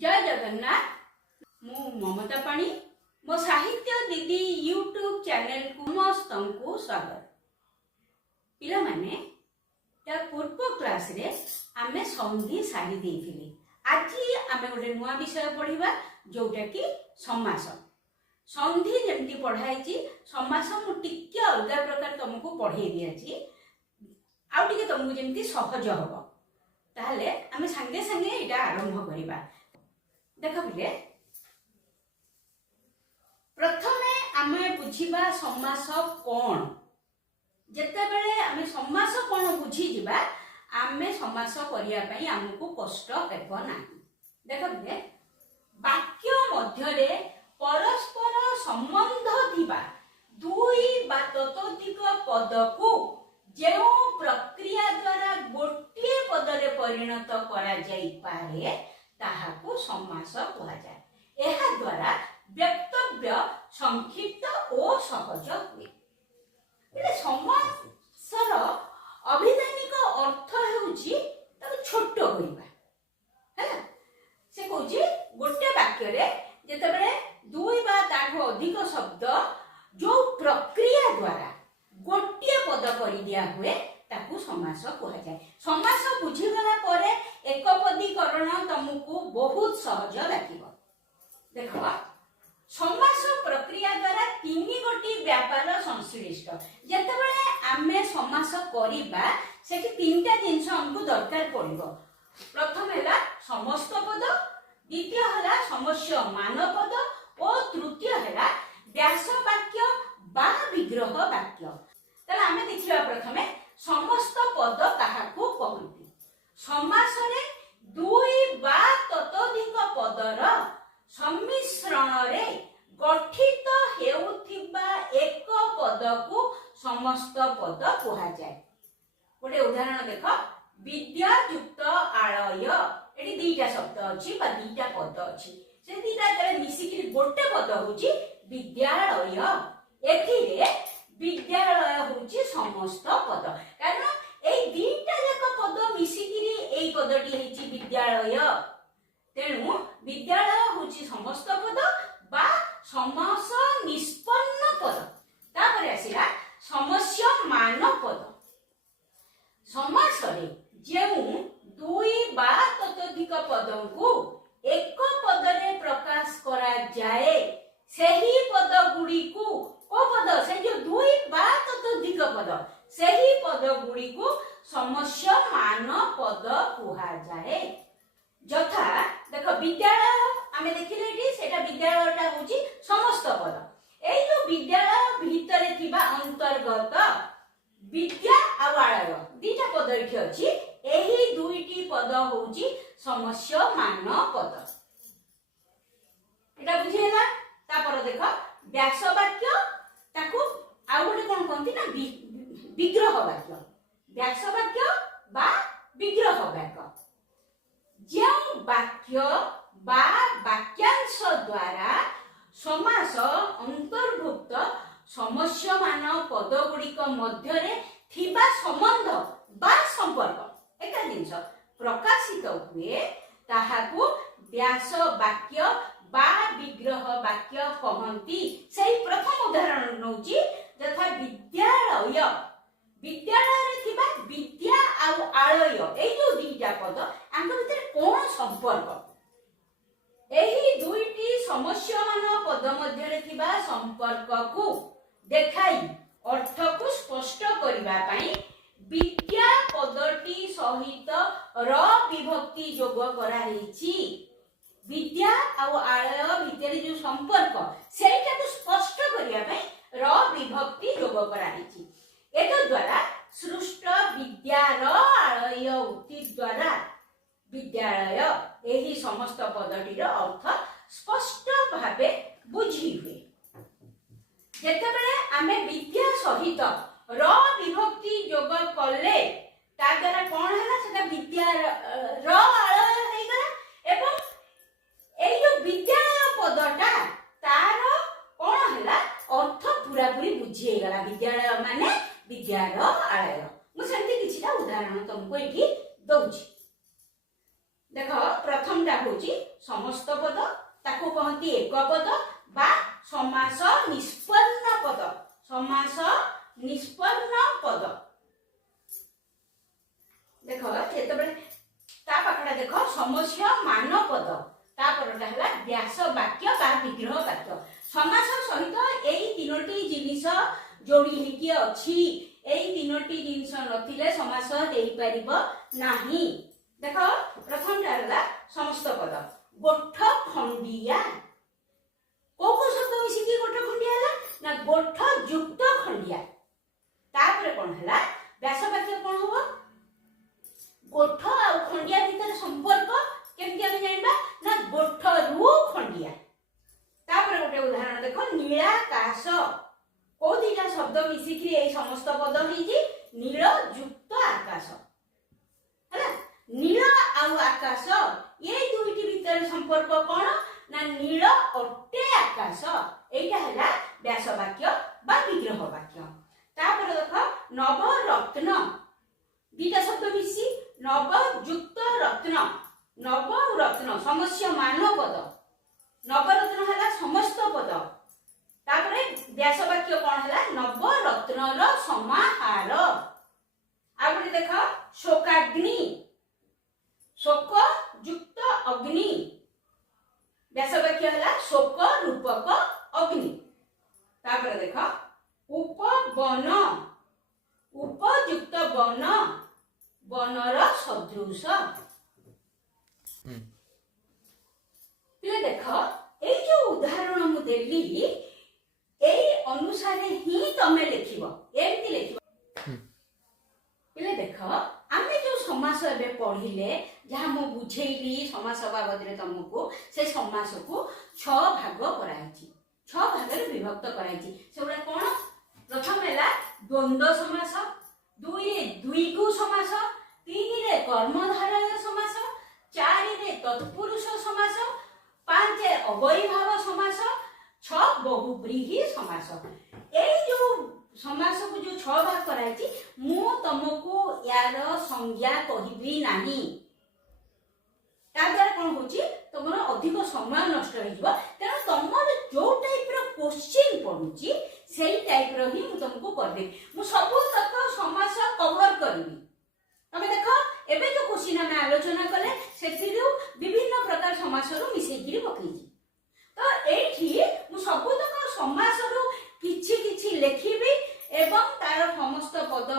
जय जगन्नाथ। मु ममता पाणी मो साहित्य दीदी यूट्यूब चैनल को समस्त को स्वागत। पिला माने ता पूर्व क्लास रे आमे संधि सारी देथिले। आज आमे गोटे नुआ विषय पढ़िबा जोटा कि समास। संधि जेमती पढ़ाई समास मु टिके अलग प्रकार तुमको पढ़ाई दिया आउ टिके तुमको जेमती सहज हबो ताहले आमे संगे संगे एटा आरंभ करिबा। देख पिले प्रथमे आमे बुझिबा समास कोन। जेते बेले आमे समास कोन बुझी जिबा आमे समास करिया पई हमकु कष्ट हेबो नाही। देख पिले वाक्य मध्य रे परस्पर संबंध थिबा दुई बा ततोधिक पद को जेउ प्रक्रिया द्वारा गोटे पद रे परिणत करा जाई पारे ताहाको समास कहा जाए। एहा द्वारा वक्तव्य संक्षिप्त और सहज हुए। एटा समासर अभिधानिक अर्थ हेउची ताको छोट होइबा हैला। से कहूची गोटे वाक्य रे जेते बेले दुई बा ताठो अधिक शब्द जो प्रक्रिया द्वारा गोटे पद करि दिया हुए ताकू समास कहा जाए। समास बुझी गला परे एकपदीकरण तुमको बहुत सहज लागिबो। देखो समास प्रक्रिया द्वारा तीन गोटी व्यापार संश्लिष्ट। जेते बेले आमे समास करिबा सेठी तीनटा जिंस हमकु दरकार पड़िबो। प्रथम हैला समस्त पद, द्वितीय हैला समस्य मान पद और तृतीय हैला व्यास वाक्य बा विग्रह वाक्य। तले आमे देखिबा प्रथमे समस्त पद काहाकू कहंती। समास रे दुई बा ततोधिक पदर सम्मिश्रण रे गठित हेउथिबा एक पद को समस्त पद कहा जाए। गोटे उदाहरण देख विद्या युक्त आलय। एटी दीटा शब्द अछि बा दीटा पद अछि। से दीटा तले मिसिकि गोटे पद होची विद्यालय। एथिरे विद्यालय होची समस्त पद कारण एई दीटा जाक पद मिसिकिरी एई पदटी हेची विद्यालय। तेणु विद्यालय होची समस्त पद बा समास निष्पन्न पद। तापरे आसीला समस्य मान पद। समास रे जेउ दुई बा ततोधिक पदंकु एक पद रे प्रकाश करा जाए सेही पद गुडी को ओ पद से जो दुई बा ततोधिक पद सेही पद गुडी को समस्य मान पद कुहा जाए। यथा देखो विद्यालय आमे देखिले एठी सेटा विद्यालयटा होची समस्त पद। एई जो विद्यालय भीतरे थिबा अंतर्गत विद्या आ आलय दीटा पद एठी अछि। एही दुईटी पद होची समस्य मान पद। एटा बुझिहेला। तापर देखो व्यास वाक्य ताकू आ गोटे कोन कहंती ना विग्रह वाक्य। व्यास वाक्य बा विग्रह वाक्य जो वाक्य बा वाक्यांश द्वारा समास अंतर्भुक्त समस्य मान पद गुड़िक मध्य रे थिबा संबंध बा संपर्क एका जिंस प्रकाशित हुए ताहाकू व्यास वाक्य बा विग्रह वाक्य कहंती। सेही प्रथम उदाहरण नउची यथा विद्यालय। विद्यालय रे थिबा विद्या आ आलय एई जो दीटा पद आंक भितर कोन संपर्क। एही दुईटी समस्यमान पद मध्य रे थिबा संपर्क को देखाई अर्थ को स्पष्ट करिबा पई विद्या पदटी सहित र विभक्ति जोग करा हेछि। विद्या और आलय भितर जो संपर्क सेटा को स्पष्ट करिया पई र विभक्ति जोग करा हेछि। एतो द्वारा सृष्ट विद्या र आलय उक्ति द्वारा विद्यालय एही समस्त पदटीर अर्थ स्पष्ट भाबे बुझी हुए। जेते बेले आमे विद्या सहित र विभक्ति जोग कले ता द्वारा कोन हैला सेटा विद्या र आलय हेई गला एवं एई जो विद्यालय पदटा तार कोन हैला अर्थ पूरा पूरी बुझी हे गला। विद्यालय माने विद्यार आलय। मु सेंती किछिटा उदाहरण तुमको एठी दउची। देखो प्रथमटा होची समस्त पद ताको कहती एक पद बा समास निष्पन्न पद समास निष्पन्न पद देख जेतबे ता पाखडा देख समस्य मान पद ता परटा हला व्यास वाक्य बा विग्रह वाक्य समास सहित एई तीनोटी जिनिस जोड़ी हिकी अछि एई तीनोटी जिनिस नथिले समास हेई परिबो नाही देख प्रथम हला समस्त पद गोठ खंडिया को शब्द मिसिकी गोठ खंडिया हला ना गोठ युक्त खंडिया तापर कोन हला व्यास वाक्य कोन होबो गोठ आ खंडिया भीतर संपर्क केमति हम जानबा ना गोठ रु खंडिया तापर गोटे उदाहरण देखो नीलाकाश को दिटा शब्द मिसिकी ए समस्त पद हिची नील युक्त आकाश हला नील आउ आकाश ये दुईटी भीतर संपर्क कोन ना नील अटे आकाश एटा हला व्यास वाक्य बा विग्रह वाक्य तापर देखो नव रत्न दिटा शब्द मिसी नव युक्त रत्न नव रत्न समस्य मान पद नव रत्न हला समस्त पद तापरे व्यास वाक्य कोन हला नव रत्न रो समाहार आगुरी देख शोकाग्नि शोक युक्त अग्नि व्यास वाक्य हला शोक रूपक अग्नि तापरे देख उपवन उपयुक्त वन वनर सदृश देख ए जो उदाहरण मु देली ए अनुसार ही तमे लिखिबो एमती लिखिबो पिले देख आमे जो समास एबे पढिले जहा मु बुझेइली समास बाबद रे तुमको से समास को 6 भाग कराइछि 6 भाग रे विभक्त कराइछि सेउडा कोन प्रथम हैला द्वंद्व समास 2 रे द्विगु समास 3 रे कर्मधारय समास 4 रे तत्पुरुष समास 5 रे अवयभाव समास 6 बहुव्रीहि समास ए जो समास को जो 6 भाग कराइछि मु तुमको यार संज्ञा कहिबी नाही ताद्वारा कोन होची तमरो अधिक समय नष्ट होइबो तेना तमर जो टाइप रो क्वेश्चन पडुची सेही टाइप रो ही मु तुमको कर दे मु सब तक समास कवर करबी तमे देखो एबे जो क्वेश्चन हम आलोचना कले सेथिरु विभिन्न प्रकार समास रो मिसेई गिरी पकेजी तो एठी मु सब तक समास रो किछि किछि लेखिबी एवं तार समस्त पद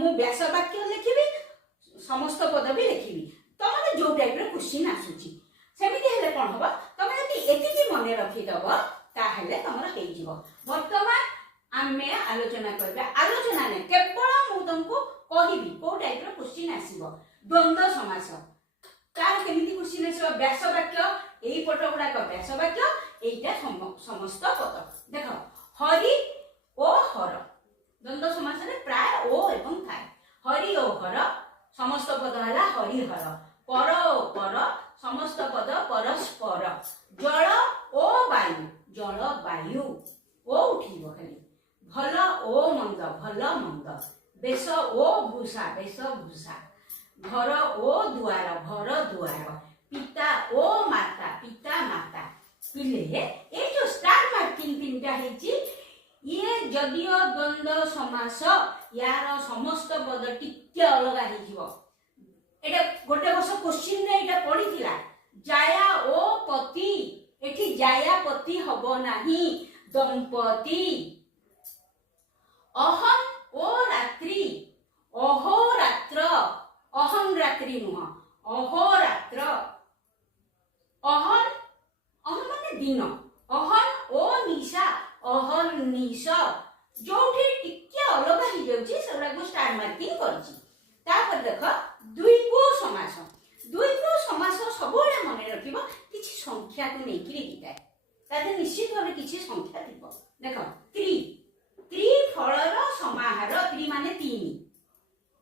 मु व्यास वाक्य लेखिबी समस्त पद भी लेखिबी तमने जो टाइप रो क्वेश्चन आसुची सेमिति हेले कोन होबा तमे यदि एतिकी मने रखि दबो ता हेले तमरो हेइ जिवो वर्तमान आमे आलोचना करबा आलोचना ने केवल मु तुमको कहिबी को टाइप रो क्वेश्चन आसीबो द्वंद्व समास तार केमिति क्वेश्चन आसीबो व्यास वाक्य एई पट गुडा को व्यास वाक्य एइटा समस्त पद देखो हरि ओ हर द्वंद्व समास रे प्राय ओ एवं थाए हरि ओ हर समस्त पद हला हरिहर पर ओ पर समस्त पद परस्पर जल ओ वायु जल वायु ओ उठिबो खाली भल ओ मंद भल मंद बेश ओ भूषा बेश भूषा घर ओ द्वार घर द्वार पिता ओ माता पिता माता पिले ए जो स्टार मार्किंग तीनटा हेची ये जदियो द्वंद्व समास यार समस्त पद टिके अलगा हेजिवो एटा गोटे वर्ष क्वेश्चन रे एटा पढिथिला जाया ओ पति एठी जाया पति हबो नाही दंपति अहम ओ रात्रि अहो रात्र अहम रात्रि नुह अहो रात्र अहम अहम माने दिन अहम ओ निशा अहम निश जोठी टिके अलगा हि जाउची सेरा को स्टार मार्किंग करची तापर देख द्विगु समास सबोले मने रखिबो किछि संख्या को नै किरि दिताय ताते निश्चित भाबे किछि संख्या दिबो देखो त्रि फलर समाहार त्रि माने 3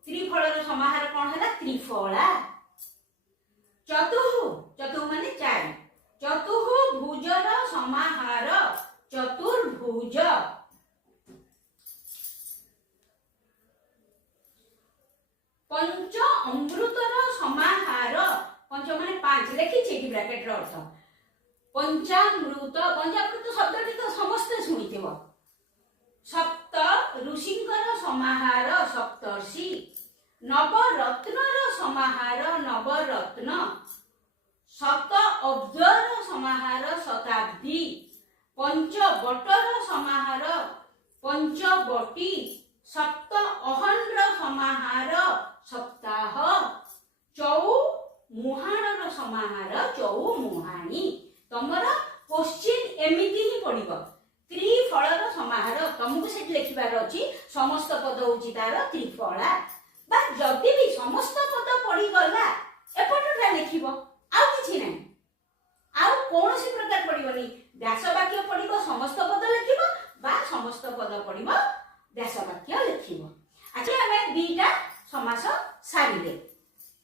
त्रि फलर समाहार कोन हला त्रिफला चतुः माने 4 चतुः भुजर समाहार चतुर्भुज पंच अमृतर समाहार पंच माने 5 लिखिछि कि ब्रैकेट रो अर्थ पंचामृत पंचामृत शब्दटी तो समस्ते शुणिथिबो सप्त ऋषिंकर समाहार सप्तर्षि नवरत्नर समाहार नवरत्न शत अब्दर समाहार शताब्दी पंचवटर समाहार पंचवटी सप्त अहन्र समाहार सप्ताह चौ मुहाणर समाहार चौ मुहाणी तमर क्वेश्चन एमिति ही पड़िबो त्रिफलर समाहार तुमको से लिखिबार अछि समस्त पद होची तार त्रिफला बा जदि भी समस्त पद पड़ी गला एपटटा लिखिबो आ किछि नै आ कोनोसी प्रकार पड़िबोनी व्यास वाक्य पड़िबो समस्त पद लिखिबो बा समस्त पद पड़िबो व्यास वाक्य लिखिबो अच्छा हमें दीटा समास सारिले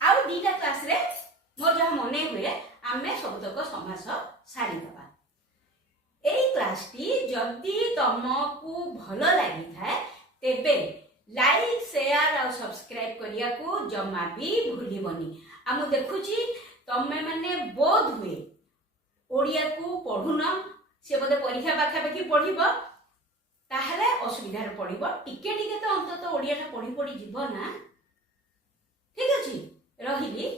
आ दीटा क्लास रे मोर जहा मने हुए आमे सबतक समास सारि दबा एई क्लास टी जदि तुमको भलो लागि थाए तेबे लाइक शेयर और सब्सक्राइब करिया को जमा भी भूलिबनी आ मु देखुची तमे माने बोध हुए ओडिया को पढुन से बोधे परीक्षा पाखापाखि पढ़िब ताहले असुविधार पड़िब टिके टिके तो अंतत ओडिया पढ़ी पढ़ी जीव ना ठीक अछि रहिली।